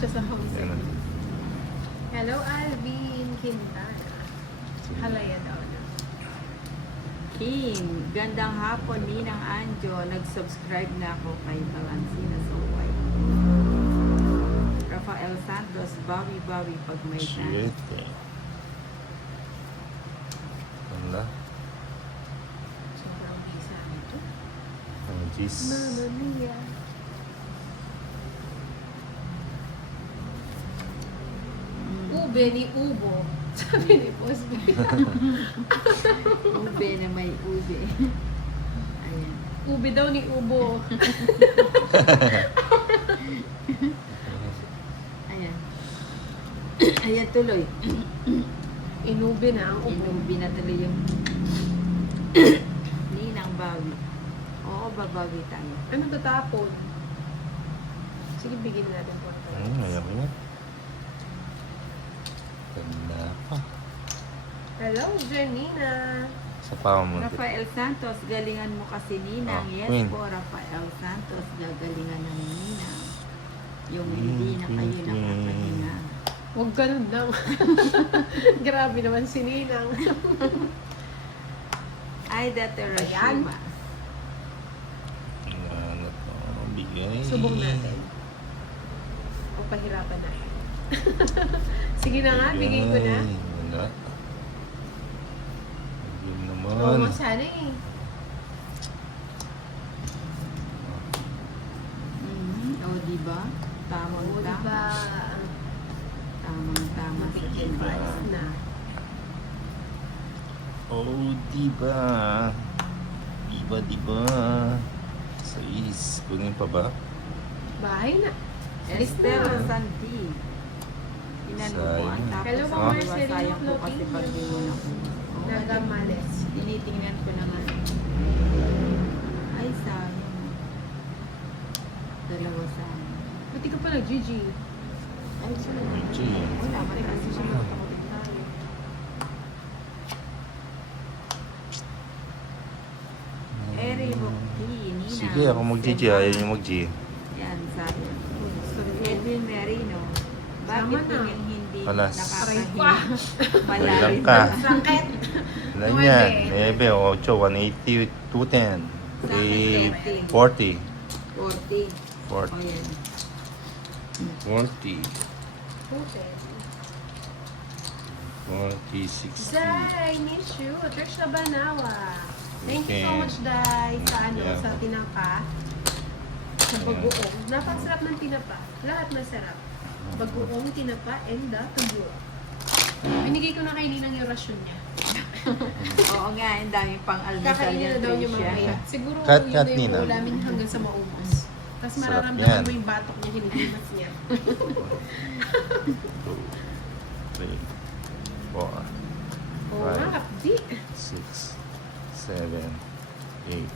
siya sa home Yan. setting. Hello, Alvin Quintana. Halaya daw na. Kim, gandang hapon, Ninang Anjo. Nag-subscribe na ako kay Balancina Soway. Rafael Santos, bawi-bawi pag may time. Shit eh. Wala. Sobrang bisa nito. Ang jeez. Mamma mia. Ube ni Ubo. Sabi ni Boss B. Ube na may ube. Ayan. Ube daw ni Ubo. Ayan. Ayan tuloy. Inube na ang Ubo. Inubi na tuloy yung Ninang bawi. Oo, babawi tayo. Ano tatapon? Sige, bigyan natin po. Ayaw ko yan. Ganda pa. Hello, Janina. Sa pa mo. Rafael Santos, galingan mo kasi Ninang. Oh, Yes Queen. po, Rafael Santos, gagalingan ng Ninang. Yung hindi na kayo Queen. Huwag nakakahinga. ganun lang. Grabe naman si Ninang. Ay, Dr. Rashima. Ano to? Bigay. Subong natin. O pahirapan natin. Sige na nga, bigay ko na. Wala. Bigyan Oo naman. nga sana eh. O, diba? Tamang Oo, tama. diba? Tamang tama sa Advice na. Oh, diba? Diba? Sais. Kunin pa ba? Bahay na. Esther na. Santi. Inanubuan. Sayang. Tapos Hello, ang Ma'am iba, Marcelino sayang po kasi Clotilde. pag di mo na Nagamales. tinitingnan ko naman. Ay, sayang. Dalawa sayang. Ba't di ka pa nag-GG? Ay, sila. Gee. Wala, mataas siya makakapit tayo. Eri Bukti, Nina. Sige, ako mag-G. Ayaw niyo mag-G. Yan, sayang. Edwin Merino. Sama Bakit na. yung hindi Alas. nakakahiya? Ilang ka? Sakit! Ilan yan? 9, 8, 180, 210. 40. 40. 40. O yan. 40. Okay. 40, 60. Dai, miss you. Trisha Banawa. Thank you so Okay. much, Dai, sa Yeah. sa tinapa. Sa Yeah. bagoong. Napakasarap ng tinapa. Lahat masarap. Bagoong, tinapa, and the tuyo. Binigay ko na kay Ninang yung rasyon niya. Oo nga, ang daming pang almusal Kakainin na daw niya Tricia. mamaya. Siguro Cut, yun cut, na yung Nina. ulamin hanggang sa maubos. Tapos Sarap mararamdaman yan. mo yung batok niya, hinihimas niya. 2, 3, 4, Oo nga, Right. kapdi. 6, 7, 8,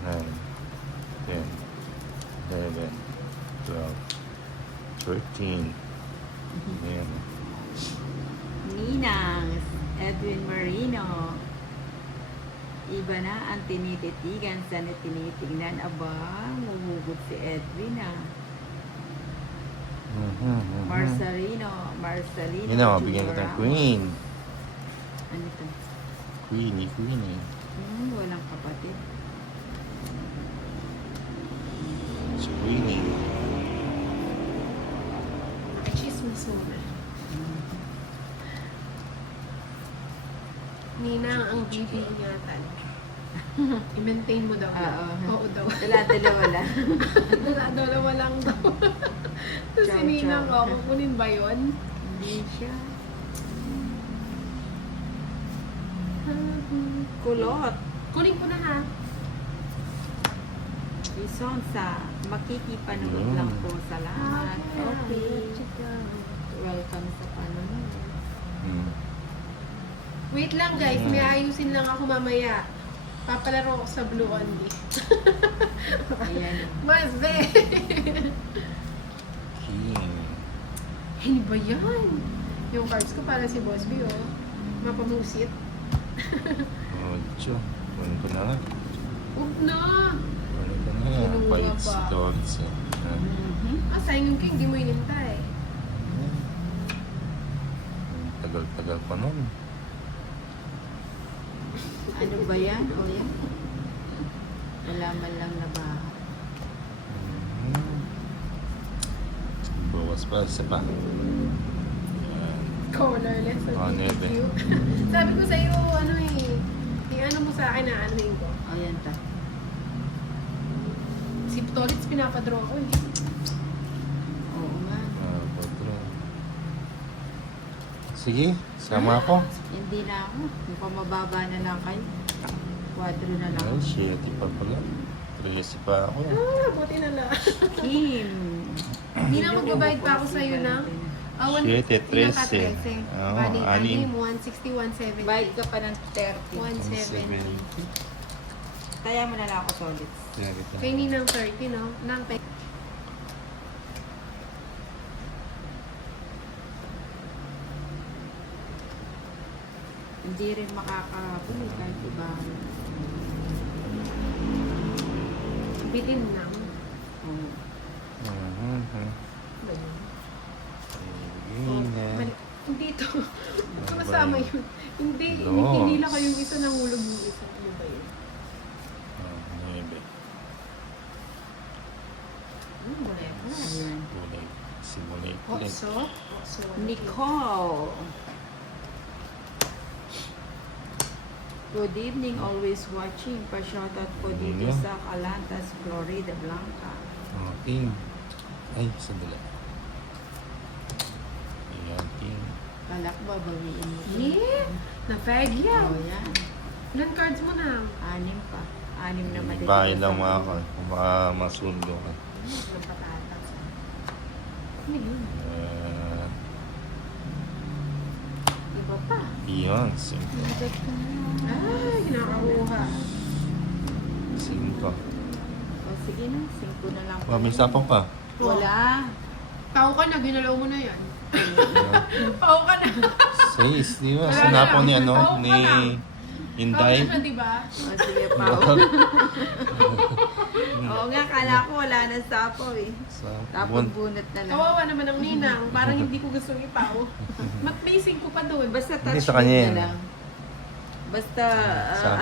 9, 10, 11, 12, 13. Ayan. Ninang, Edwin Marino. Iba na ang tinititigan sa tinitingnan. Aba, mumugot si Edwin ah. Marcelino. Yun na, bigyan kita ng Queen. Ano ito? Queenie. Walang kapatid. It's Queenie. Nakichismis muna. Ninang, ang BB ingatan. I-maintain mo daw. Oo daw. Dala-dalawa lang. Dalawa lang daw. Tapos si Chow, Ninang, chow. kukunin ba yun? Hindi siya. Kulot. Kunin ko na ha. Ison sa makikipanood lang po. Salamat. Okay. Welcome sa panonood. Wait lang guys, may ayusin lang ako mamaya. Papalaro ako sa Blue Only. Ayan. Mas be! King. Ano ba yan? Yung cards ko para si Boss B, oh. Mapamusit. Ocho. Kunin ko na nga. Huwag na! Kunin ko na nga. Kinuha Palit pa. si Doris. Ah, sayang yung king, di mo inintay. Tagal pa nun. Ano ba yan? O yan? Wala man lang na ba? Bawas pa, isa pa. Yan. Colorless. Oh, Thank nebe. you. Sabi ko sa'yo, ano eh. I-ano mo sa akin na anuhin ko. O yan ta. Si Tolitz pinapadraw ko eh. Oo nga. Ah, patro. Sige, sama ako. Hindi na ako. Mukhang mababa na lang kayo. 4 na lang. Ay, shit, pa pala. 13 pa ako. Ah, buti na lang. Kim. Hindi na magbabayad pa ako sa'yo ng... Shit, 13. Oo, Bali, anim. 160, 170. Bayad ka pa ng 30. 170. Kaya mo na lang ako solid. Kay Ninang 30, no? Nang pe... Hindi rin makakahabol eh, kahit iba. Bitin lang. Oo. Oh, Sige. hindi ito. Ito Ano ba kasama yun? yun. Hindi, Dos. hindi lang kayong isa nahulog yung isa. Ano ba yun? Ah, 9. Whatever. Ayan. Kulay. Simulate ulit. Okso. Okso. Nicole. Good evening, always watching. Pa-shoutout po dito Yeah. sa Calantas, Florida Blanca. Okay. Ay, sandali. Ayan, Ting. Kalak ba, bawiin mo to? Yeah! Na-fag Oh, yan. yan. Ilan cards mo na? 6 pa. 6 naman dito. Bahay sa lang mga ulo. ka. Kung baka masundo ka. Ng patatas. Ano yun? Iba pa. Yun, 5. Ay, kinakakuha. 5. O sige na, 5 na lang. Oh, may sapang pa. Wala. Tao ka na, ginalaw mo na yan. Tao ka na. 6, di ba? Wala na Sinapang ni lang. ano, Tao ka ni na. Inday. Tao ka na, diba? O sige, Pao. Oo nga, kala ko wala na sapaw eh. Tapos bunot na lang. Kawawa naman ang ninang. Parang hindi ko gusto ipaw. Mat-basing ko pa doon. Basta Hindi, touch sa kanya na yan. lang. Basta, Sa-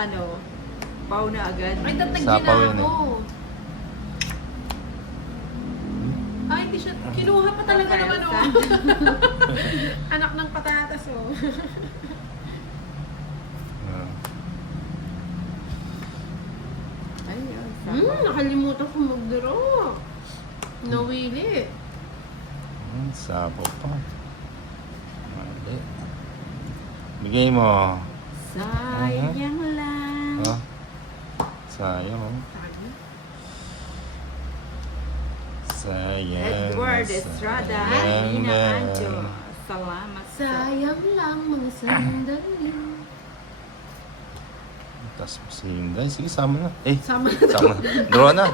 Pao na agad. Ay, tatagyan Sapaw na yun eh. ako. Ay, hindi siya. Kinuha pa talaga naman, oh. Anak ng patatas, oh. Ah, Ay, sapaw. Nakalimutan ko mag-draw. Nawili. Sapaw pa. Mali. Bigay mo. Sayang lang. Ah, sayang oh. Sayang. Edward Estrada, sayang Nina na. Anjo. Salamat sa... Sayang lang mga sandali. Tapos mo si Inday. Sige, sama na. Eh, Sama na. sama na. Draw na.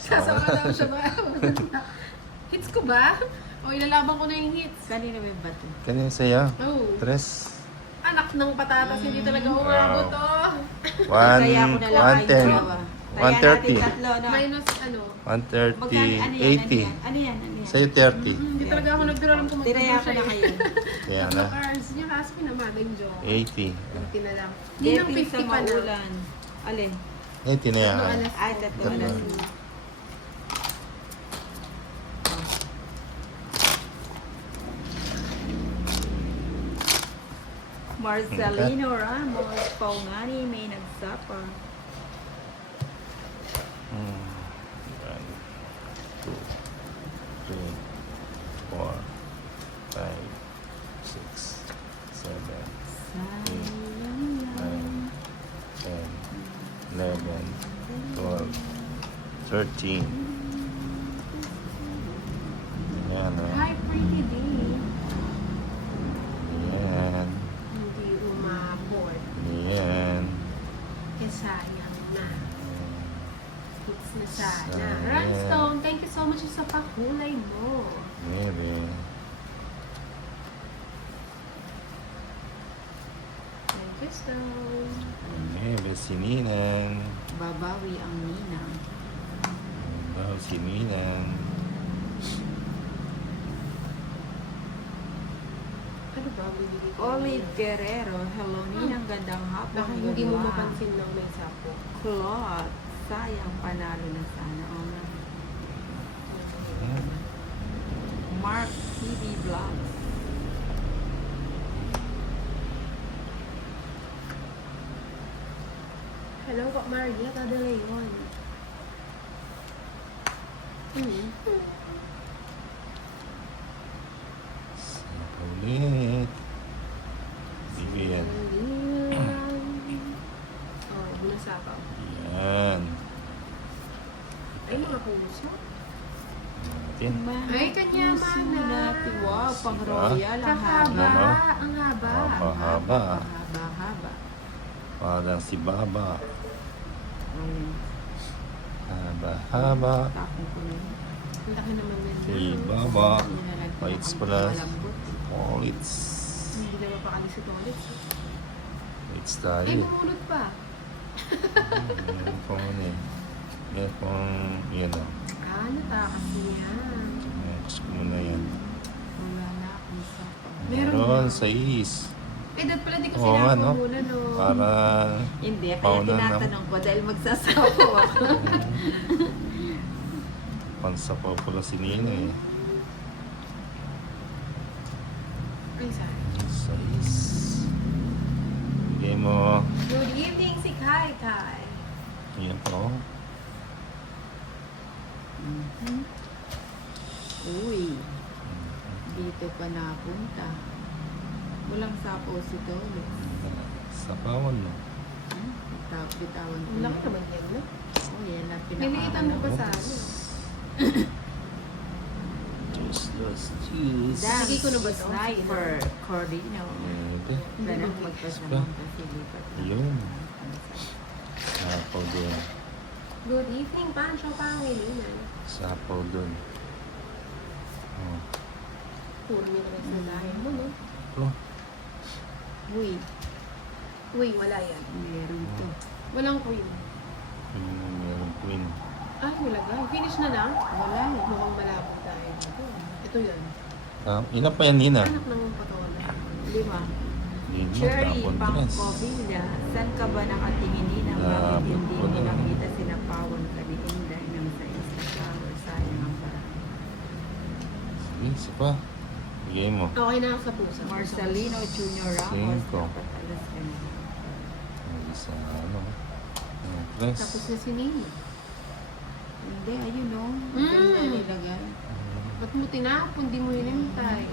Sasama daw siya ba? Hits ko ba? O ilalaban ko na yung hits. Kanina may bato. Kanina saya. Oh. 3. Anak ng patatas, hindi talaga umabot, oh. Kaya ko na lang 110. kayo dalawa. Kaya natin 130. tatlo na. Minus ano. 130. Magkano? Ano yan? 80. Ano yan? Ano yan? Sa'yo 30. Hindi talaga ako nagdura lang kung Tiraya ko na kayo. Kaya Tatlo na. cards niya kasi pinamana yung joke. 80. 50 na lang. Hindi ng 30 sa 50 pa na. maulan. Alin? 80 na yan. Tatlo alas. Ay, tatlo Tatlo. alas. Marcelino Ramos, Paungani, may nagsapa. 1, 2, 3, 4, 5, 6, 7, Sayang lang. 10, 11, 12, 13. Ayan o. Hi, pretty day. Ayan. Hindi umabot. Ayan. Eh, sayang na. Hits na sana. Sayang. Runstone, thank you so much sa pakulay mo. Maybe. Thank you, Stone. Maybe si Ninang. Babawi ang ninang. Bawa si Ninang. Ano Ano ba? Bibigay ko. Olive Guerrero, hello Ninang, gandang hapon. Baka hindi mo Good luck. mapansin na may sapo. Claude, sayang panalo na sana. Oh, na. Mark TV Vlogs. Hello po, Maria Cadaleon. Sapa ulit. Bigyan. Oh, bunasapaw. Yan. Ay, mga puso. Natin. Ay, kanya, mana. Wow, pang Diba? royal. Ang haba. Ano? Ang haba. Haba-haba. Haba-haba. Parang si Baba. Ayun. Haba-haba. Tapong ko na yun. Ang laki naman din. Si Baba. Yun na lang Fights ang pala. malambot. Polits. Hindi na mapakalis ito ulit. It's Ay, tayo. bumulot pa. Meron pong ano eh. Meron pong, yan o. Ah, natakas niya. Next ko muna yan. Wala na akong sapa. Meron Meron, na. 6. Eh, dahil pala di ko Oo nga, sinabi no? muna, no? Para Hindi, kaya Pauna na. tinatanong ko dahil magsasapo ako. pansapaw pala si Nina eh. Ay, sorry. 6. Bigay mo. Good evening, si Kai Kai. Yan po. Mhm. Uy, dito pa napunta. Walang sapo si Tolis. Sapawan mo. Bitawan ko Ang laki na. naman yan, no? Oh, yan ang Niliitan mo pa pinaka- sa ano? Juice, juice, juice. Dance Sige ko na ba to? Sniper Cordino. Ebe. Ganun magpasamang kasi lipat na. Yun. Sapaw doon. Good evening, Pancho Pangilinan. Sapaw doon. Oh. Puro niya naman sa layan mo, no? Oh. Uy, Uy, wala yan. meron to. Walang queen. Meron queen. Ay, nilagay. Finish na lang? Wala eh. Mukhang malabo tayo. Ito yan. Ilan pa yan, Nina? Anak ng patola. 5. Lima, Cherry tapon pang tres. Covilla. Saan ka ba nakatingin ng bakit hindi Tapon mo na. nakita sinapawan ka ni Inday ng sa Insta Flower? Sayang ang parang. Sige, isa pa. Bigay mo. Okay na ako sa pusa. Marcelino Junior Ramos. Cinco. Dapat alas ka na. Isa, ano. Press. Tapos na si Nina. Hindi, ayun o. Mm. Ganda nilagay. Ba't mo tinapon? Di mo hinintay.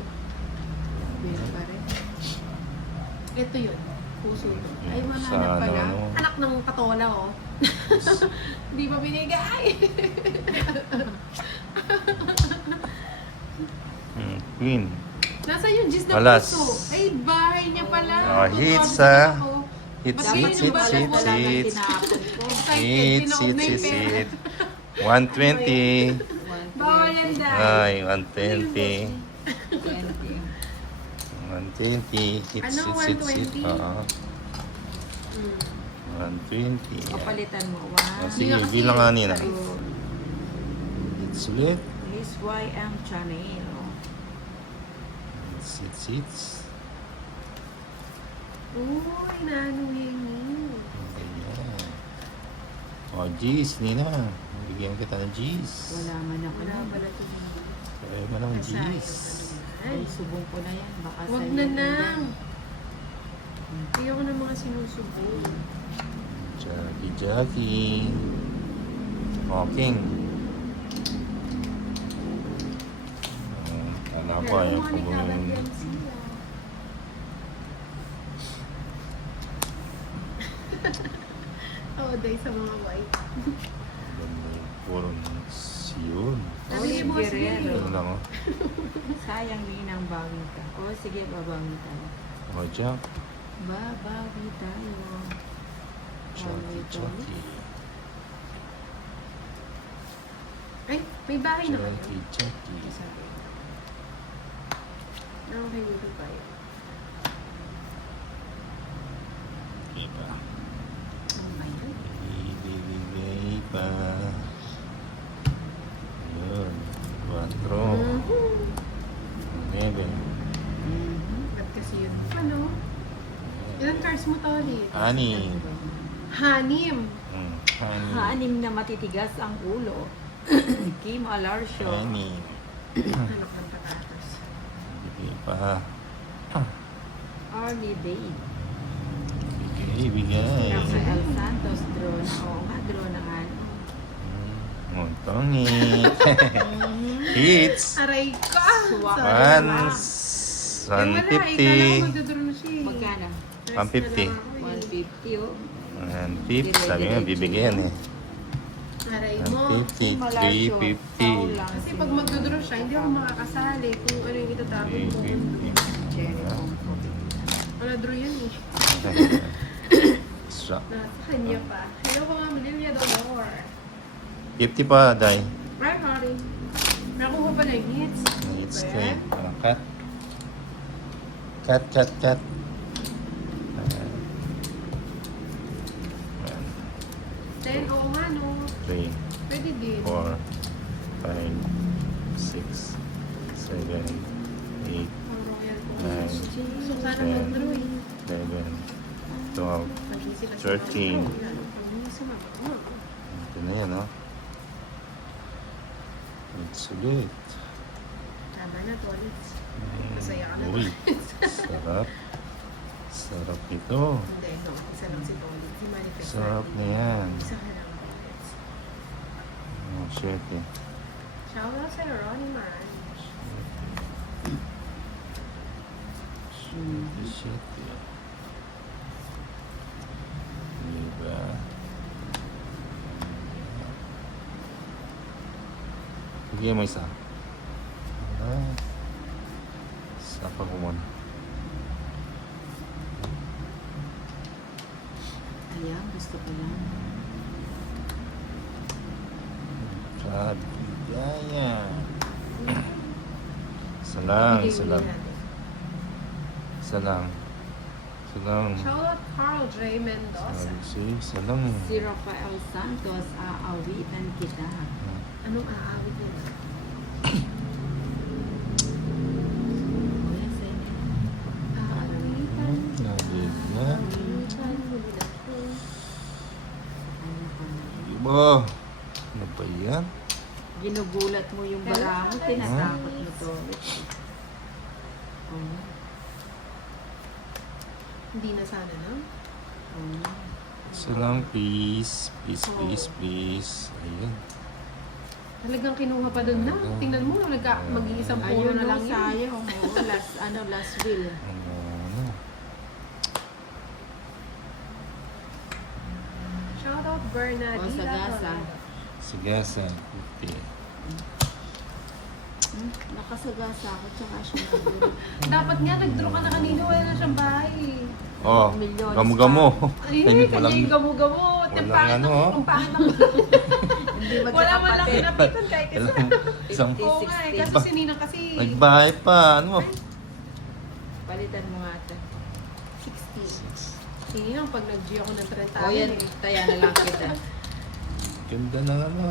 Pero pa rin. Ito yun. Puso yun. Ay, Sa mananap ano, pala. ano. Anak ng patola, oh. Di pa binigay. Queen. Nasa yung gis na Alas. puso. Ay, bahay niya pala. Hits, Tutuwa ah. ako. Hits, Bakit hits, yun ba hits, lang hits, wala nang hits. Excited, Hits, tinaob hits, na yung hits, pera. hits. 120. Bawal yan, dahil. Ay, 120. 20. 120. Hits, Ano, hits, hits, hits. 120? Oo. Mm. 120. Kapalitan mo. Ah, 1. sige, Hindi kasi- bilang nga nila. Ay. Hits ulit. Miss YM Channel. Hits, hits, hits. Uy, nanuhingi. Ayan. Oh, G's, Nina. Bigyan kita ng G's. Wala man ako Wala na. pala ito. Kaya mo ng Ay, sayang G's. Ay, Ay, subong ko na yan. Baka wag sa'yo na din lang. yan. Ayoko ng mga sinusubong. Jackie, Jackie. Walking. Anak ko, ayaw ko bumili. Oo, dahil sa mga white. Puro siyon. Nabili mo kasi Guerrero. yun. Ano lang, oh. Sayang ninang bawi ka. O, sige, babawi tayo. Oh, Jack. Babawi tayo. Jackie, Jackie. Ay, may bahay na kayo. Jackie, Jackie. Sabi. Okay, dito pa yun. Iba. Ano ba yun? Ibibigay pa. Ayun. 4. Mhm. 9. Mhm. Ba't kasi cards mo, Tolly? Ani. Hanim. Ani. Hanim na matitigas ang ulo. Kim Alarsio. Ani. Ano kang patatas? Bigay pa. Arlie Dade. Bigay. Rafael Santos. Draw na. Oo nga, draw na nga. Montongit. Hits. Aray ka! Suwak. Sorry. Once. Wala, ikala ko 150. magdodoro na siya eh. Magkano? First 150. na lang ako eh. 150 oh. 150. Sabi nga, bibigyan eh. Aray mo. 150. 350. Kasi pag magdodoro siya, hindi ako makakasali kung ano yung itatapon ko. 350. Wala draw yan eh. Extra. Nasa kanya pa. Hello mga Manila Dolor. 50 pa, Day. Right, Harry. Nakuha pa na yung hits. It's Super. 10. Cut. Cut, cut, cut. Ayan. 10, oo nga no. 3, Pwede din. 4, 5, 6, 7, 8, Ang royal ko. Nine. So sana Ten. mag-draw eh. 11, 12. Mag-isip kasi 13. ako. Lalo pag may sumama. Ito na yan, no? It's ulit. Tama na, Tolits. Masaya ka na. Uy, sarap. Sarap ito. Hindi, no. Isa lang si Tolits. Si Manifest. Sarap na yan. Isa ka lang, Tolits. Oh, shit eh. Shout out sa Ronnie Man. Shit eh. Diba? Bigyan mo isa. Ah. Isa pa ko muna. Ayan, gusto ko yan. Kabigaya. Isa lang, isa lang. Isa lang. Isa lang. Shout out Carl J. Mendoza. See, isa lang. Si Rafael Santos, aawitan kita. Anong aawit nila? Wala sa'yo. Aawitan. Nabigla. Aawitan. Huli na ko. Ano ko na. Diba? Ano ba yan? Ginugulat mo yung bara mo, tinatakot mo to. Oh. Hindi na sana, no? Oh. Isa lang, please. Please, please, please. Ayan. Talagang kinuha pa doon na. Tingnan mo, mag-iisang puro Ayun na lang lang yun. sayang. Oo, last will. Ano? Shout out Bernadita. O, sagasa. Sigasa. 50. Nakasagasa ako, tsaka siya nagduro. Dapat nga, nag-draw ka na kanina. Wala na siyang bahay. Oh, Milyones gamo-gamo. Ay, Walang- kanya yung gamo-gamo. walang Pangit ano, ako, oh. ang pangit ako. Hindi Wala man lang magkakapatid. kinapitan kahit isa. Isang Oo nga eh, kasi si Ninang kasi nagbahay pa. Ano mo? Palitan mo nga ito. 60. Si Ninang pag nag-G ako ng 30 O yan, taya na lang kita. Ganda na ano.